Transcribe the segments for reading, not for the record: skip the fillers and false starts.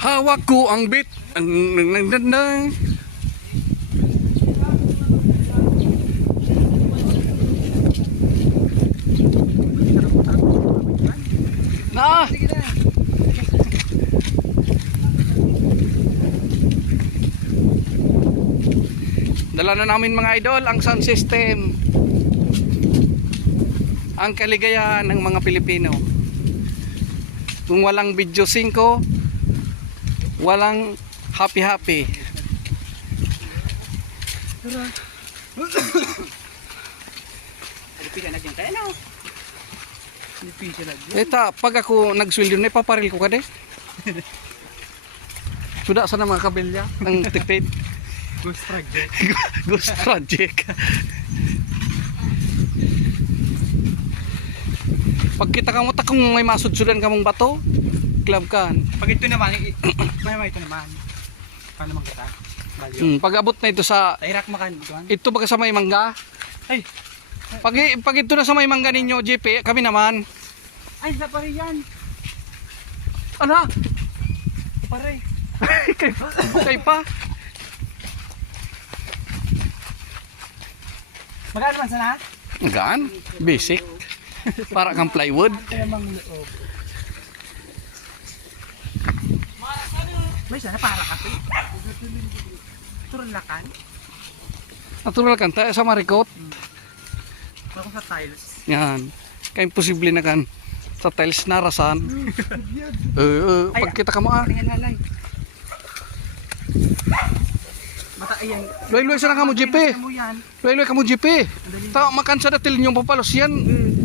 Hawak ko ang bit. Na. Dala na namin mga idol ang sound system. Ang kaligayahan ng mga Pilipino. Kung walang video 5, walang happy. Eta, pag ako nagsweldo na ipaparil ko ka de. Suda sa mga kabilya ng tipid. Ghost project. Ghost project. Pag kita ka mo kung may masudsudan ka mong bato, club kan. Pag ito naman, may ito naman. Paano naman kita? Pag abot na ito sa Tairak makan. ito baga sa may mangga. Ay, Pag ito na sa may mangga ninyo, JP, kami naman. ay, sa pare yan. Ano? Pare. Kay pa. Magkano man sana? Gaan, basic. Para kang plywood. Ito namang loob. May sana para kasi. Turulakan. Natural kan tayo sa marikot. Para sa tiles. Yan. Kaya imposible na kan sa tiles narasan. Pag kita ka mo Tingnan lalay. Mata ayan. Loy-loy sa na ka mo, JP. Mo yan. Loy-loy ka mo, JP. Ta makan sa datil niyo papalos yan.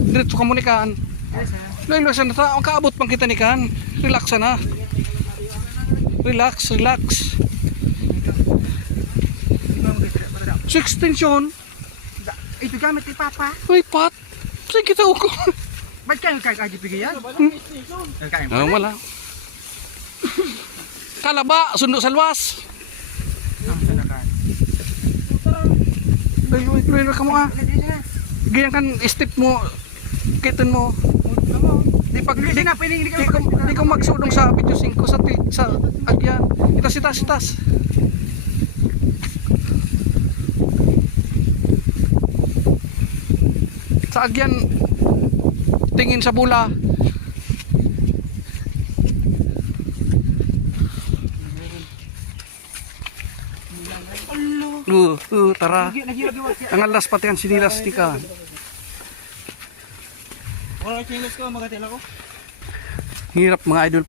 Diretso ka mo ni kan. Yes, ha. Loy-loy sa na ta. Makaabot pang kita ni kan. Relax na. Relax. Sa extension. Ito gamit ni Papa. Uy, Pat. Saan kita uko? Ba't kayo kagipigay yan? Wala. Kalaba, sundo sa luwas. Ang sanakan. Loy-loy ka mo ah. Ganyan kan step mo. Kitin mo. Di pag di ko magsudong sa video 5 sa agyan. Itas. Sa agyan tingin sa bula. Tara. Ang alas pati ang sinilas di ka. Wala chinelas ko, magatila ko. Hirap mga idol.